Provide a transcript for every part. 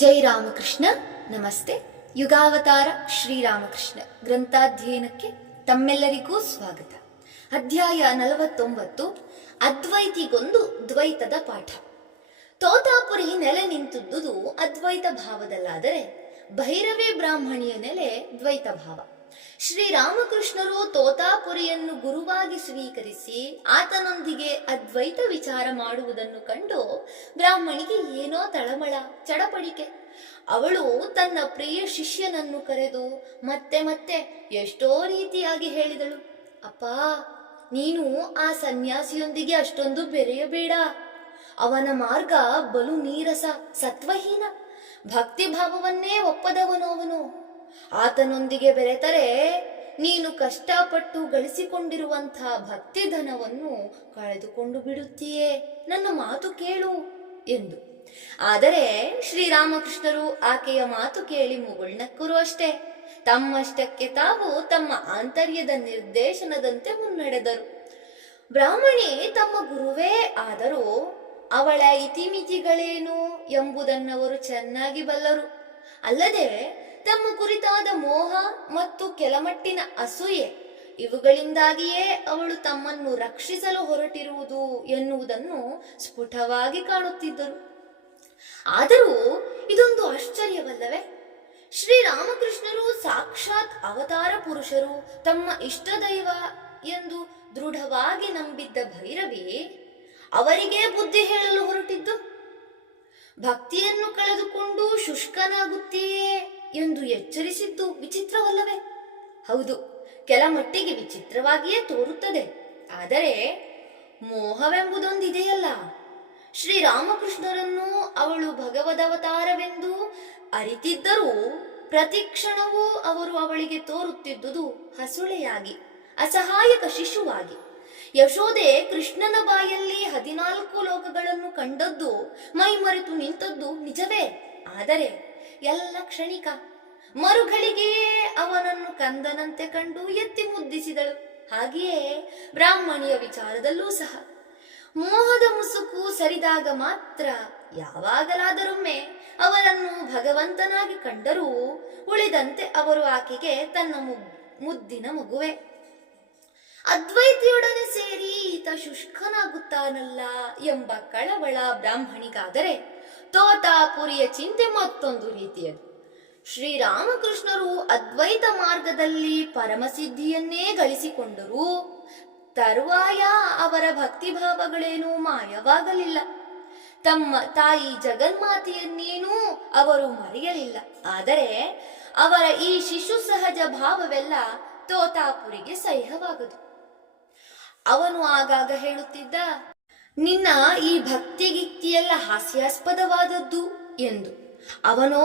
ಜೈ ರಾಮಕೃಷ್ಣ. ನಮಸ್ತೆ. ಯುಗಾವತಾರ ಶ್ರೀರಾಮಕೃಷ್ಣ ಗ್ರಂಥಾಧ್ಯಯನಕ್ಕೆ ತಮ್ಮೆಲ್ಲರಿಗೂ ಸ್ವಾಗತ. ಅಧ್ಯಾಯ 49. ಅದ್ವೈತಿಗೊಂದು ದ್ವೈತದ ಪಾಠ. ತೋತಾಪುರಿ ನೆಲೆ ನಿಂತುದುದು ಅದ್ವೈತ ಭಾವದಲ್ಲಾದರೆ ಭೈರವಿ ಬ್ರಾಹ್ಮಣಿಯ ನೆಲೆ ದ್ವೈತ ಭಾವ. ಶ್ರೀರಾಮಕೃಷ್ಣರು ತೋತಾಪುರಿಯನ್ನು ಗುರುವಾಗಿ ಸ್ವೀಕರಿಸಿ ಆತನೊಂದಿಗೆ ಅದ್ವೈತ ವಿಚಾರ ಮಾಡುವುದನ್ನು ಕಂಡು ಬ್ರಾಹ್ಮಣಿಗೆ ಏನೋ ತಳಮಳ, ಚಡಪಡಿಕೆ. ಅವಳು ತನ್ನ ಪ್ರಿಯ ಶಿಷ್ಯನನ್ನು ಕರೆದು ಮತ್ತೆ ಮತ್ತೆ ಎಷ್ಟೋ ರೀತಿಯಾಗಿ ಹೇಳಿದಳು, ಅಪ್ಪ, ನೀನು ಆ ಸನ್ಯಾಸಿಯೊಂದಿಗೆ ಅಷ್ಟೊಂದು ಬೆರೆಯಬೇಡ. ಅವನ ಮಾರ್ಗ ಬಲು ನೀರಸ, ಸತ್ವಹೀನ, ಭಕ್ತಿಭಾವವನ್ನೇ ಒಪ್ಪದವನು ಅವನು. ಆತನೊಂದಿಗೆ ಬೆರೆತರೆ ನೀನು ಕಷ್ಟಪಟ್ಟು ಗಳಿಸಿಕೊಂಡಿರುವಂತಹ ಭಕ್ತಿಧನವನ್ನು ಕಳೆದುಕೊಂಡು ಬಿಡುತ್ತೀಯೇ. ನನ್ನ ಮಾತು ಕೇಳು ಎಂದು. ಆದರೆ ಶ್ರೀರಾಮಕೃಷ್ಣರು ಆಕೆಯ ಮಾತು ಕೇಳಿ ಮುಗುಳ್ನಕ್ಕರು ಅಷ್ಟೇ. ತಮ್ಮಷ್ಟಕ್ಕೆ ತಾವು ತಮ್ಮ ಆಂತರ್ಯದ ನಿರ್ದೇಶನದಂತೆ ಮುನ್ನಡೆದರು. ಬ್ರಾಹ್ಮಣಿ ತಮ್ಮ ಗುರುವೇ ಆದರೂ ಅವಳ ಇತಿಮಿತಿಗಳೇನು ಎಂಬುದನ್ನವರು ಚೆನ್ನಾಗಿ ಬಲ್ಲರು. ಅಲ್ಲದೆ ತಮ್ಮ ಕುರಿತಾದ ಮೋಹ ಮತ್ತು ಕೆಲಮಟ್ಟಿನ ಅಸೂಯೆ ಇವುಗಳಿಂದಾಗಿಯೇ ಅವಳು ತಮ್ಮನ್ನು ರಕ್ಷಿಸಲು ಹೊರಟಿರುವುದು ಎನ್ನುವುದನ್ನು ಸ್ಫುಟವಾಗಿ ಕಾಣುತ್ತಿದ್ದರು. ಆದರೂ ಇದೊಂದು ಆಶ್ಚರ್ಯವಲ್ಲವೇ? ಶ್ರೀರಾಮಕೃಷ್ಣರು ಸಾಕ್ಷಾತ್ ಅವತಾರ ಪುರುಷರು, ತಮ್ಮ ಇಷ್ಟದೈವ ಎಂದು ದೃಢವಾಗಿ ನಂಬಿದ್ದ ಭೈರವಿ ಅವರಿಗೆ ಬುದ್ಧಿ ಹೇಳಲು ಹೊರಟಿದ್ದು. ಭಕ್ತಿಯನ್ನು ಕಳೆದುಕೊಂಡು ಶುಷ್ಕನಾಗುತ್ತೀಯೇ ಎಂದು ಎಚ್ಚರಿಸಿದ್ದು ವಿಚಿತ್ರವಲ್ಲವೇ? ಹೌದು, ಕೆಲ ಮಟ್ಟಿಗೆ ವಿಚಿತ್ರವಾಗಿಯೇ ತೋರುತ್ತದೆ. ಆದರೆ ಮೋಹವೆಂಬುದೊಂದಿದೆಯಲ್ಲ. ಶ್ರೀರಾಮಕೃಷ್ಣರನ್ನು ಅವಳು ಭಗವದವತಾರವೆಂದು ಅರಿತಿದ್ದರೂ ಪ್ರತಿಕ್ಷಣವೂ ಅವರು ಅವಳಿಗೆ ತೋರುತ್ತಿದ್ದುದು ಹಸುಳೆಯಾಗಿ, ಅಸಹಾಯಕ ಶಿಶುವಾಗಿ. ಯಶೋದೆ ಕೃಷ್ಣನ ಬಾಯಲ್ಲಿ 14 ಲೋಕಗಳನ್ನು ಕಂಡದ್ದು, ಮೈಮರೆತು ನಿಂತದ್ದು ನಿಜವೇ. ಆದರೆ ಎಲ್ಲ ಕ್ಷಣಿಕ. ಮರುಗಳಿಗೆಯೇ ಅವನನ್ನು ಕಂದನಂತೆ ಕಂಡು ಎತ್ತಿ ಮುದ್ದಿಸಿದಳು. ಹಾಗೆಯೇ ಬ್ರಾಹ್ಮಣಿಯ ವಿಚಾರದಲ್ಲೂ ಸಹ ಮೋಹದ ಮುಸುಕು ಸರಿದಾಗ ಮಾತ್ರ ಯಾವಾಗಲಾದರೊಮ್ಮೆ ಅವರನ್ನು ಭಗವಂತನಾಗಿ ಕಂಡರೂ ಉಳಿದಂತೆ ಅವರು ಆಕೆಗೆ ತನ್ನ ಮುದ್ದಿನ ಮಗುವೆ. ಅದ್ವೈತಿಯೊಡನೆ ಸೇರಿ ಈತ ಶುಷ್ಕನಾಗುತ್ತಾನಲ್ಲ ಎಂಬ ಕಳವಳ ಬ್ರಾಹ್ಮಣಿಗಾದರೆ ತೋತಾಪುರಿಯ ಚಿಂತೆ ಮತ್ತೊಂದು ರೀತಿಯದು. ಶ್ರೀರಾಮಕೃಷ್ಣರು ಅದ್ವೈತ ಮಾರ್ಗದಲ್ಲಿ ಪರಮಸಿದ್ಧಿಯನ್ನೇ ಗಳಿಸಿಕೊಂಡರೂ ತರುವಾಯ ಅವರ ಭಕ್ತಿಭಾವಗಳೇನೂ ಮಾಯವಾಗಲಿಲ್ಲ. ತಮ್ಮ ತಾಯಿ ಜಗನ್ಮಾತೆಯನ್ನೇನೂ ಅವರು ಮರೆಯಲಿಲ್ಲ. ಆದರೆ ಅವರ ಈ ಶಿಶು ಸಹಜ ಭಾವವೆಲ್ಲ ತೋತಾಪುರಿಗೆ ಸಹ್ಯವಾಗದು. ಅವನು ಆಗಾಗ ಹೇಳುತ್ತಿದ್ದ, ನಿನ್ನ ಈ ಭಕ್ತಿಗಿಕ್ತಿಯೆಲ್ಲ ಹಾಸ್ಯಾಸ್ಪದವಾದದ್ದು ಎಂದು. ಅವನೋ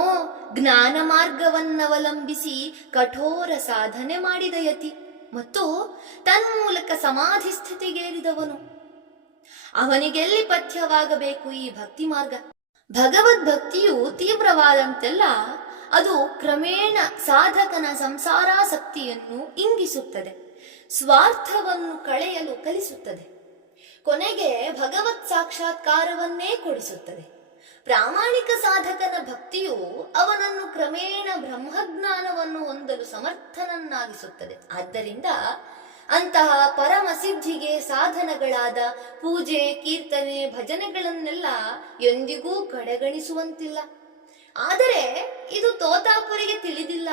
ಜ್ಞಾನ ಮಾರ್ಗವನ್ನವಲಂಬಿಸಿ ಕಠೋರ ಸಾಧನೆ ಮಾಡಿದ ಯತಿ ಮತ್ತು ತನ್ಮೂಲಕ ಸಮಾಧಿ ಸ್ಥಿತಿಗೇರಿದವನು. ಅವನಿಗೆಲ್ಲಿ ಪಥ್ಯವಾಗಬೇಕು ಈ ಭಕ್ತಿ ಮಾರ್ಗ? ಭಗವದ್ಭಕ್ತಿಯು ತೀವ್ರವಾದಂತೆಲ್ಲ ಅದು ಕ್ರಮೇಣ ಸಾಧಕನ ಸಂಸಾರಾಸಕ್ತಿಯನ್ನು ಇಂಗಿಸುತ್ತದೆ, ಸ್ವಾರ್ಥವನ್ನು ಕಳೆಯಲು ಕಲಿಸುತ್ತದೆ, ಕೊನೆಗೆ ಭಗವತ್ ಸಾಕ್ಷಾತ್ಕಾರವನ್ನೇ ಕೊಡಿಸುತ್ತದೆ. ಪ್ರಾಮಾಣಿಕ ಸಾಧಕನ ಭಕ್ತಿಯು ಅವನನ್ನು ಕ್ರಮೇಣ ಬ್ರಹ್ಮಜ್ಞಾನವನ್ನು ಹೊಂದಲು ಸಮರ್ಥನನ್ನಾಗಿಸುತ್ತದೆ. ಆದ್ದರಿಂದ ಅಂತಹ ಪರಮ ಸಿದ್ಧಿಗೆ ಸಾಧನಗಳಾದ ಪೂಜೆ, ಕೀರ್ತನೆ, ಭಜನೆಗಳನ್ನೆಲ್ಲ ಎಂದಿಗೂ ಕಡೆಗಣಿಸುವಂತಿಲ್ಲ. ಆದರೆ ಇದು ತೋತಾಪುರಿಗೆ ತಿಳಿದಿಲ್ಲ.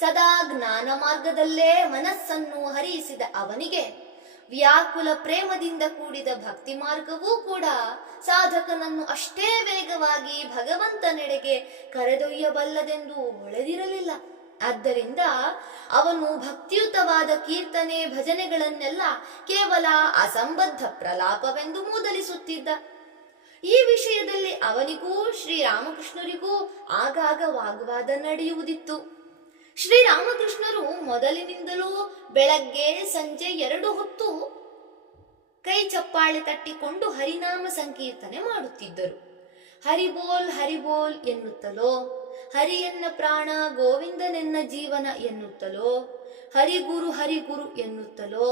ಸದಾ ಜ್ಞಾನ ಮಾರ್ಗದಲ್ಲೇ ಮನಸ್ಸನ್ನು ಹರಿಯಿಸಿದ ಅವನಿಗೆ ವ್ಯಾಕುಲ ಪ್ರೇಮದಿಂದ ಕೂಡಿದ ಭಕ್ತಿ ಮಾರ್ಗವೂ ಕೂಡ ಸಾಧಕನನ್ನು ಅಷ್ಟೇ ವೇಗವಾಗಿ ಭಗವಂತನೆಡೆಗೆ ಕರೆದೊಯ್ಯಬಲ್ಲದೆಂದು ಹೊಳೆದಿರಲಿಲ್ಲ. ಆದ್ದರಿಂದ ಅವನು ಭಕ್ತಿಯುತವಾದ ಕೀರ್ತನೆ, ಭಜನೆಗಳನ್ನೆಲ್ಲ ಕೇವಲ ಅಸಂಬದ್ಧ ಪ್ರಲಾಪವೆಂದು ಮೂದಲಿಸುತ್ತಿದ್ದ. ಈ ವಿಷಯದಲ್ಲಿ ಅವನಿಗೂ ಶ್ರೀರಾಮಕೃಷ್ಣರಿಗೂ ಆಗಾಗ ವಾಗ್ವಾದ ನಡೆಯುವುದಿತ್ತು. ಶ್ರೀರಾಮಕೃಷ್ಣರು ಮೊದಲಿನಿಂದಲೂ ಬೆಳಗ್ಗೆ ಸಂಜೆ 2 ಹೊತ್ತು ಕೈ ಚಪ್ಪಾಳೆ ತಟ್ಟಿಕೊಂಡು ಹರಿನಾಮ ಸಂಕೀರ್ತನೆ ಮಾಡುತ್ತಿದ್ದರು. ಹರಿಬೋಲ್ ಹರಿಬೋಲ್ ಎನ್ನುತ್ತಲೋ, ಹರಿಯನ್ನ ಪ್ರಾಣ ಗೋವಿಂದನೆನ್ನ ಜೀವನ ಎನ್ನುತ್ತಲೋ, ಹರಿಗುರು ಹರಿಗುರು ಎನ್ನುತ್ತಲೋ,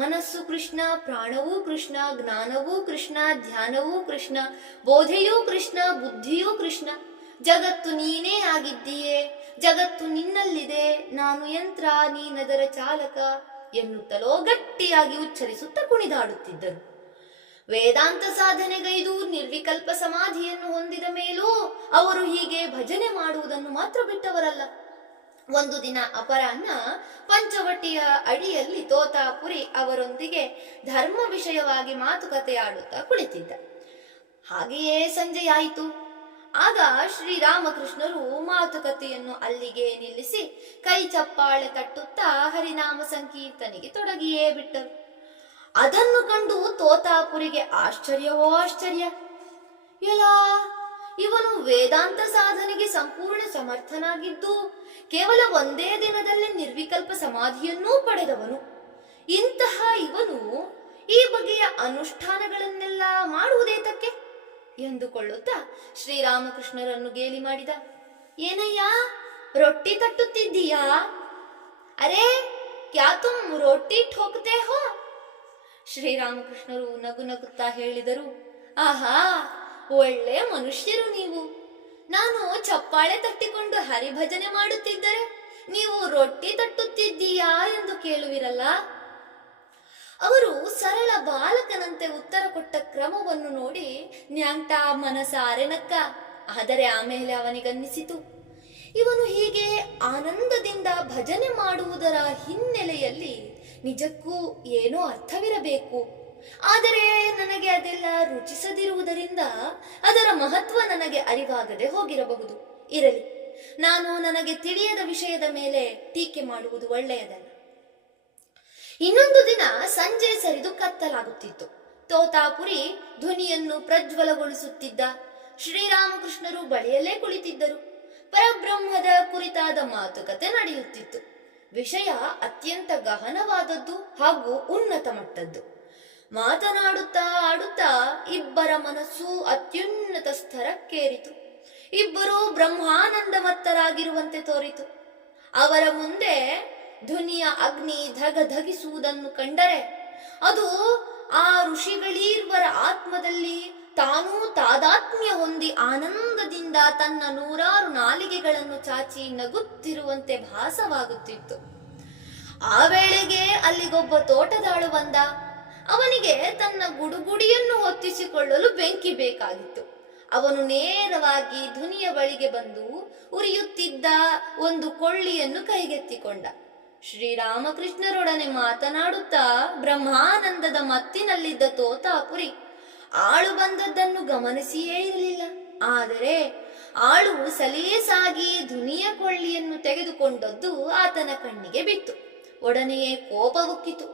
ಮನಸ್ಸು ಕೃಷ್ಣ, ಪ್ರಾಣವೂ ಕೃಷ್ಣ, ಜ್ಞಾನವೂ ಕೃಷ್ಣ, ಧ್ಯಾನವೂ ಕೃಷ್ಣ, ಬೋಧೆಯೂ ಕೃಷ್ಣ, ಬುದ್ಧಿಯೂ ಕೃಷ್ಣ, ಜಗತ್ತು ನೀನೇ ಆಗಿದ್ದೀಯೆ, ಜಗತ್ತು ನಿನ್ನಲ್ಲಿದೆ, ನಾನು ಯಂತ್ರ ನೀನದರ ಚಾಲಕ ಎನ್ನುತ್ತಲೋ ಗಟ್ಟಿಯಾಗಿ ಉಚ್ಚರಿಸುತ್ತಾ ಕುಣಿದಾಡುತ್ತಿದ್ದರು. ವೇದಾಂತ ಸಾಧನೆಗೈದು ನಿರ್ವಿಕಲ್ಪ ಸಮಾಧಿಯನ್ನು ಹೊಂದಿದ ಮೇಲೂ ಅವರು ಹೀಗೆ ಭಜನೆ ಮಾಡುವುದನ್ನು ಮಾತ್ರ ಬಿಟ್ಟವರಲ್ಲ. ಒಂದು ದಿನ ಅಪರಾಹ್ನ ಪಂಚವಟಿಯ ಅಡಿಯಲ್ಲಿ ತೋತಾಪುರಿ ಅವರೊಂದಿಗೆ ಧರ್ಮ ವಿಷಯವಾಗಿ ಮಾತುಕತೆ ಆಡುತ್ತಾ ಕುಳಿತಿದ್ದ. ಹಾಗೆಯೇ ಸಂಜೆಯಾಯಿತು. ಆಗ ಶ್ರೀರಾಮಕೃಷ್ಣರು ಮಾತುಕತೆಯನ್ನು ಅಲ್ಲಿಗೆ ನಿಲ್ಲಿಸಿ ಕೈ ಚಪ್ಪಾಳೆ ತಟ್ಟುತ್ತಾ ಹರಿನಾಮ ಸಂಕೀರ್ತನೆಗೆ ತೊಡಗಿಯೇ ಬಿಟ್ಟರು. ಅದನ್ನು ಕಂಡು ತೋತಾಪುರಿಗೆ ಆಶ್ಚರ್ಯವೋ ಆಶ್ಚರ್ಯ. ಎಲ್ಲಾ, ಇವನು ವೇದಾಂತ ಸಾಧನೆಗೆ ಸಂಪೂರ್ಣ ಸಮರ್ಥನಾಗಿದ್ದು ಕೇವಲ ಒಂದೇ ದಿನದಲ್ಲೇ ನಿರ್ವಿಕಲ್ಪ ಸಮಾಧಿಯನ್ನೂ ಪಡೆದವನು. ಇಂತಹ ಇವನು ಈ ಬಗೆಯ ಅನುಷ್ಠಾನಗಳನ್ನೆಲ್ಲ ಮಾಡುವುದೇತಕ್ಕೆ ಎಂದುಕೊಳ್ಳುತ್ತಾ ಶ್ರೀರಾಮಕೃಷ್ಣರನ್ನು ಗೇಲಿ ಮಾಡಿದ. ಏನಯ್ಯ, ರೊಟ್ಟಿ ತಟ್ಟುತ್ತಿದ್ದೀಯಾ? ಅರೇ ಕ್ಯಾ ತುಮ್ ರೋಟಿ ಠೋಕ್ತೆ ಹೋ? ಶ್ರೀರಾಮಕೃಷ್ಣರು ನಗು ನಗುತ್ತಾ ಹೇಳಿದರು. ಆಹಾ, ಒಳ್ಳೆ ಮನುಷ್ಯರು ನೀವು. ನಾನು ಚಪ್ಪಾಳೆ ತಟ್ಟಿಕೊಂಡು ಹರಿಭಜನೆ ಮಾಡುತ್ತಿದ್ದರೆ ನೀವು ರೊಟ್ಟಿ ತಟ್ಟುತ್ತಿದ್ದೀಯಾ ಎಂದು ಕೇಳುವಿರಲ್ಲ. ಅವರು ಸರಳ ಬಾಲಕನಂತೆ ಉತ್ತರ ಕೊಟ್ಟ ಕ್ರಮವನ್ನು ನೋಡಿ ನ್ಯಾಂಟ ಮನಸಾರೆ ನಕ್ಕ. ಆದರೆ ಆಮೇಲೆ ಅವನಿಗನ್ನಿಸಿತು, ಇವನು ಹೀಗೆ ಆನಂದದಿಂದ ಭಜನೆ ಮಾಡುವುದರ ಹಿನ್ನೆಲೆಯಲ್ಲಿ ನಿಜಕ್ಕೂ ಏನೋ ಅರ್ಥವಿರಬೇಕು. ಆದರೆ ನನಗೆ ಅದೆಲ್ಲ ರುಚಿಸದಿರುವುದರಿಂದ ಅದರ ಮಹತ್ವ ನನಗೆ ಅರಿವಾಗದೆ ಹೋಗಿರಬಹುದು. ಇರಲಿ, ನಾನು ನನಗೆ ತಿಳಿಯದ ವಿಷಯದ ಮೇಲೆ ಟೀಕೆ ಮಾಡುವುದು ಒಳ್ಳೆಯದಲ್ಲ. ಇನ್ನೊಂದು ದಿನ ಸಂಜೆ ಸರಿದು ಕತ್ತಲಾಗುತ್ತಿತ್ತು. ತೋತಾಪುರಿ ಧ್ವನಿಯನ್ನು ಪ್ರಜ್ವಲಗೊಳಿಸುತ್ತಿದ್ದ. ಶ್ರೀರಾಮಕೃಷ್ಣರು ಬಳಿಯಲ್ಲೇ ಕುಳಿತಿದ್ದರು. ಪರಬ್ರಹ್ಮದ ಕುರಿತಾದ ಮಾತುಕತೆ ನಡೆಯುತ್ತಿತ್ತು. ವಿಷಯ ಅತ್ಯಂತ ಗಹನವಾದದ್ದು ಹಾಗೂ ಉನ್ನತ ಮಟ್ಟದ್ದು. ಮಾತನಾಡುತ್ತಾ ಆಡುತ್ತಾ ಇಬ್ಬರ ಮನಸ್ಸು ಅತ್ಯುನ್ನತ ಸ್ತರಕ್ಕೇರಿತು. ಇಬ್ಬರೂ ಬ್ರಹ್ಮಾನಂದಮತ್ತರಾಗಿರುವಂತೆ ತೋರಿತು. ಅವರ ಮುಂದೆ ಧ್ವನಿಯ ಅಗ್ನಿ ಧಗಧಗಿಸುವುದನ್ನು ಕಂಡರೆ ಅದು ಆ ಋಷಿಗಳೀರ್ವರ ಆತ್ಮದಲ್ಲಿ ತಾನೂ ತಾದಾತ್ಮ್ಯ ಹೊಂದಿ ಆನಂದದಿಂದ ತನ್ನ ನೂರಾರು ನಾಲಿಗೆಗಳನ್ನು ಚಾಚಿ ನಗುತ್ತಿರುವಂತೆ ಭಾಸವಾಗುತ್ತಿತ್ತು. ಆ ವೇಳೆಗೆ ಅಲ್ಲಿಗೊಬ್ಬ ತೋಟದಾಳು ಬಂದ. ಅವನಿಗೆ ತನ್ನ ಗುಡುಗುಡಿಯನ್ನು ಹೊತ್ತಿಸಿಕೊಳ್ಳಲು ಬೆಂಕಿ ಬೇಕಾಗಿತ್ತು. ಅವನು ನೇರವಾಗಿ ಧ್ವನಿಯ ಬಳಿಗೆ ಬಂದು ಉರಿಯುತ್ತಿದ್ದ ಒಂದು ಕೊಳ್ಳಿಯನ್ನು ಕೈಗೆತ್ತಿಕೊಂಡ. ಶ್ರೀರಾಮಕೃಷ್ಣರೊಡನೆ ಮಾತನಾಡುತ್ತಾ ಬ್ರಹ್ಮಾನಂದದ ಮತ್ತಿನಲ್ಲಿದ್ದ ತೋತಾಪುರಿ ಆಳು ಬಂದದ್ದನ್ನು ಗಮನಿಸಿಯೇ ಇರಲಿಲ್ಲ. ಆದರೆ ಆಳು ಸಲೀಸಾಗಿ ಧ್ವನಿಯ ಕೊಳ್ಳಿಯನ್ನು ತೆಗೆದುಕೊಂಡದ್ದು ಆತನ ಕಣ್ಣಿಗೆ ಬಿತ್ತು. ಒಡನೆಯೇ ಕೋಪ ಉಕ್ಕಿತು.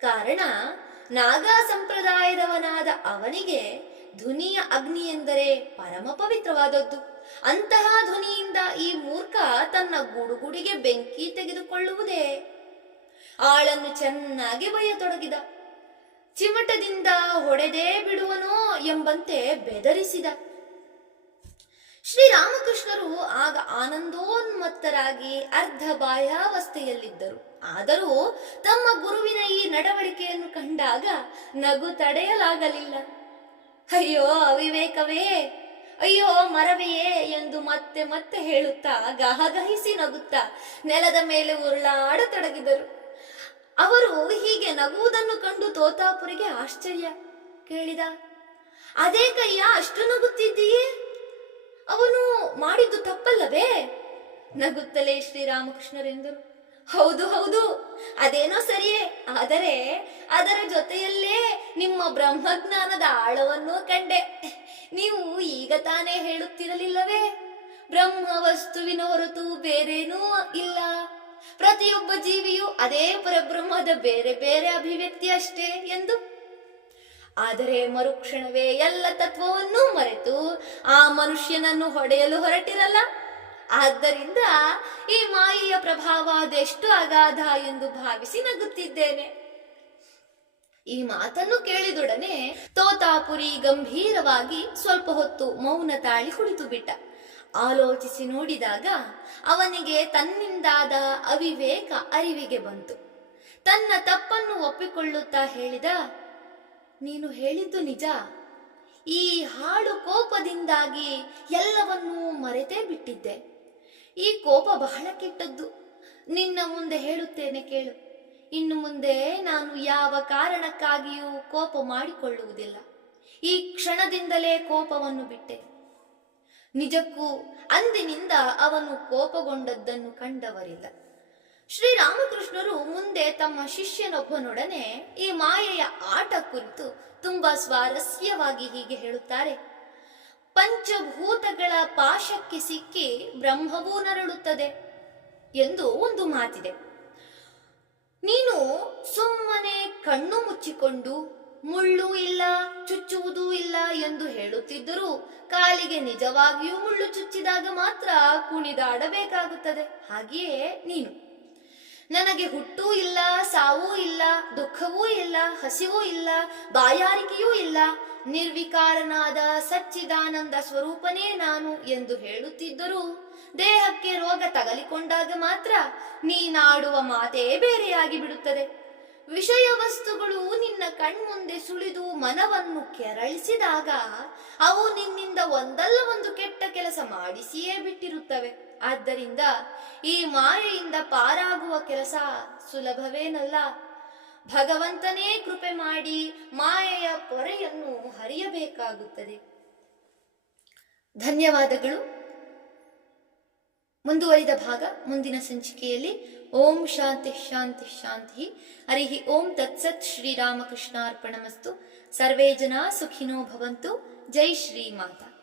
ಕಾರಣ, ನಾಗಾ ಸಂಪ್ರದಾಯದವನಾದ ಅವನಿಗೆ ಧ್ವನಿಯ ಅಗ್ನಿ ಎಂದರೆ ಪರಮ ಪವಿತ್ರವಾದದ್ದು. ಅಂತಹ ಧ್ವನಿಯಿಂದ ಈ ಮೂರ್ಖ ತನ್ನ ಗುಡುಗುಡಿಗೆ ಬೆಂಕಿ ತೆಗೆದುಕೊಳ್ಳುವುದೇ? ಆಳನ್ನು ಚೆನ್ನಾಗಿ ಬಯ್ಯತೊಡಗಿದ. ಚಿಮಟದಿಂದ ಹೊಡೆದೇ ಬಿಡುವನೋ ಎಂಬಂತೆ ಬೆದರಿಸಿದ. ಶ್ರೀರಾಮಕೃಷ್ಣರು ಆಗ ಆನಂದೋನ್ಮತ್ತರಾಗಿ ಅರ್ಧ ಬಾಹ್ಯಾವಸ್ಥೆಯಲ್ಲಿದ್ದರು. ಆದರೂ ತಮ್ಮ ಗುರುವಿನ ಈ ನಡವಳಿಕೆಯನ್ನು ಕಂಡಾಗ ನಗು ತಡೆಯಲಾಗಲಿಲ್ಲ. ಅಯ್ಯೋ ಅವಿವೇಕವೇ, ಅಯ್ಯೋ ಮರವೆಯೇ ಎಂದು ಮತ್ತೆ ಮತ್ತೆ ಹೇಳುತ್ತಾ ಗಹಗಹಿಸಿ ನಗುತ್ತಾ ನೆಲದ ಮೇಲೆ ಉರುಳಾಡತೊಡಗಿದರು. ಅವರು ಹೀಗೆ ನಗುವುದನ್ನು ಕಂಡು ತೋತಾಪುರಿಗೆ ಆಶ್ಚರ್ಯ. ಕೇಳಿದ, ಅದೇ ಕಯ್ಯ ಅಷ್ಟು ನಗುತ್ತಿದ್ದೀಯೇ? ಅವನು ಮಾಡಿದ್ದು ತಪ್ಪಲ್ಲವೇ? ನಗುತ್ತಲೇ ಶ್ರೀರಾಮಕೃಷ್ಣರೆಂದರು. ಹೌದು ಹೌದು, ಅದೇನೋ ಸರಿಯೇ. ಆದರೆ ಅದರ ಜೊತೆಯಲ್ಲೇ ನಿಮ್ಮ ಬ್ರಹ್ಮಜ್ಞಾನದ ಆಳವನ್ನು ಕಂಡೆ. ನೀವು ಈಗ ತಾನೇ ಹೇಳುತ್ತಿರಲಿಲ್ಲವೇ, ಬ್ರಹ್ಮ ವಸ್ತುವಿನ ಹೊರತು ಬೇರೇನೂ ಇಲ್ಲ, ಪ್ರತಿಯೊಬ್ಬ ಜೀವಿಯು ಅದೇ ಪರಬ್ರಹ್ಮದ ಬೇರೆ ಬೇರೆ ಅಭಿವ್ಯಕ್ತಿ ಅಷ್ಟೇ ಎಂದು. ಆದರೆ ಮರುಕ್ಷಣವೇ ಎಲ್ಲ ತತ್ವವನ್ನೂ ಮರೆತು ಆ ಮನುಷ್ಯನನ್ನು ಹೊಡೆಯಲು ಹೊರಟಿರಲ್ಲ. ಆದ್ದರಿಂದ ಈ ಮಾಯೆಯ ಪ್ರಭಾವ ಅದೆಷ್ಟು ಅಗಾಧ ಎಂದು ಭಾವಿಸಿ ನಗುತ್ತಿದ್ದೇನೆ. ಈ ಮಾತನ್ನು ಕೇಳಿದೊಡನೆ ತೋತಾಪುರಿ ಗಂಭೀರವಾಗಿ ಸ್ವಲ್ಪ ಹೊತ್ತು ಮೌನ ತಾಳಿ ಕುಳಿತು ಬಿಟ್ಟ. ಆಲೋಚಿಸಿ ನೋಡಿದಾಗ ಅವನಿಗೆ ತನ್ನಿಂದಾದ ಅವಿವೇಕ ಅರಿವಿಗೆ ಬಂತು. ತನ್ನ ತಪ್ಪನ್ನು ಒಪ್ಪಿಕೊಳ್ಳುತ್ತಾ ಹೇಳಿದ, ನೀನು ಹೇಳಿದ್ದು ನಿಜ. ಈ ಹಾಳು ಕೋಪದಿಂದಾಗಿ ಎಲ್ಲವನ್ನೂ ಮರೆತೇ ಬಿಟ್ಟಿದ್ದೆ. ಈ ಕೋಪ ಬಹಳ ಕೆಟ್ಟದ್ದು. ನಿನ್ನ ಮುಂದೆ ಹೇಳುತ್ತೇನೆ ಕೇಳು. ಇನ್ನು ಮುಂದೆ ನಾನು ಯಾವ ಕಾರಣಕ್ಕಾಗಿಯೂ ಕೋಪ ಮಾಡಿಕೊಳ್ಳುವುದಿಲ್ಲ. ಈ ಕ್ಷಣದಿಂದಲೇ ಕೋಪವನ್ನು ಬಿಟ್ಟೆ. ನಿಜಕ್ಕೂ ಅಂದಿನಿಂದ ಅವನು ಕೋಪಗೊಂಡದ್ದನ್ನು ಕಂಡವರಿಲ್ಲ. ಶ್ರೀರಾಮಕೃಷ್ಣರು ಮುಂದೆ ತಮ್ಮ ಶಿಷ್ಯನೊಬ್ಬನೊಡನೆ ಈ ಮಾಯೆಯ ಆಟ ಕುರಿತು ತುಂಬಾ ಸ್ವಾರಸ್ಯವಾಗಿ ಹೀಗೆ ಹೇಳುತ್ತಾರೆ. ಪಂಚಭೂತಗಳ ಪಾಶಕ್ಕೆ ಸಿಕ್ಕಿ ಬ್ರಹ್ಮವೂ ನರಳುತ್ತದೆ ಎಂದು ಒಂದು ಮಾತಿದೆ. ನೀನು ಸುಮ್ಮನೆ ಕಣ್ಣು ಮುಚ್ಚಿಕೊಂಡು ಮುಳ್ಳು ಇಲ್ಲ, ಚುಚ್ಚುವುದೂ ಇಲ್ಲ ಎಂದು ಹೇಳುತ್ತಿದ್ದರೂ ಕಾಲಿಗೆ ನಿಜವಾಗಿಯೂ ಮುಳ್ಳು ಚುಚ್ಚಿದಾಗ ಮಾತ್ರ ಕುಣಿದಾಡಬೇಕಾಗುತ್ತದೆ. ಹಾಗೆಯೇ ನೀನು ನನಗೆ ಹುಟ್ಟೂ ಇಲ್ಲ, ಸಾವೂ ಇಲ್ಲ, ದುಃಖವೂ ಇಲ್ಲ, ಹಸಿವೂ ಇಲ್ಲ, ಬಾಯಾರಿಕೆಯೂ ಇಲ್ಲ, ನಿರ್ವಿಕಾರನಾದ ಸಚ್ಚಿದಾನಂದ ಸ್ವರೂಪನೇ ನಾನು ಎಂದು ಹೇಳುತ್ತಿದ್ದರೂ ದೇಹಕ್ಕೆ ರೋಗ ತಗಲಿಕೊಂಡಾಗ ಮಾತ್ರ ನೀನಾಡುವ ಮಾತೇ ಬೇರೆಯಾಗಿ ಬಿಡುತ್ತದೆ. ವಿಷಯ ವಸ್ತುಗಳು ನಿನ್ನ ಕಣ್ಮುಂದೆ ಸುಳಿದು ಮನವನ್ನು ಕೆರಳಿಸಿದಾಗ ಅವು ನಿನ್ನಿಂದ ಒಂದಲ್ಲ ಒಂದು ಕೆಟ್ಟ ಕೆಲಸ ಮಾಡಿಸಿಯೇ ಬಿಟ್ಟಿರುತ್ತವೆ. ಆದ್ದರಿಂದ ಈ ಮಾಯೆಯಿಂದ ಪಾರಾಗುವ ಕೆಲಸ ಸುಲಭವೇನಲ್ಲ. ಭಗವಂತನೇ ಕೃಪೆ ಮಾಡಿ ಮಾಯೆಯ ಪೊರೆಯನ್ನು ಹರಿಯಬೇಕಾಗುತ್ತದೆ. ಧನ್ಯವಾದಗಳು. ಮುಂದುವರಿದ ಭಾಗ ಮುಂದಿನ ಸಂಚಿಕೆಯಲ್ಲಿ. ಓಂ ಶಾಂತಿ ಶಾಂತಿ ಶಾಂತಿ. ಹರಿ ಓಂ ತತ್ಸತ್. ಶ್ರೀರಾಮಕೃಷ್ಣಾರ್ಪಣಮಸ್ತು. ಸರ್ವೇ ಜನ ಸುಖಿನೋ ಭವಂತು. ಜೈ ಶ್ರೀ ಮಾತಾ.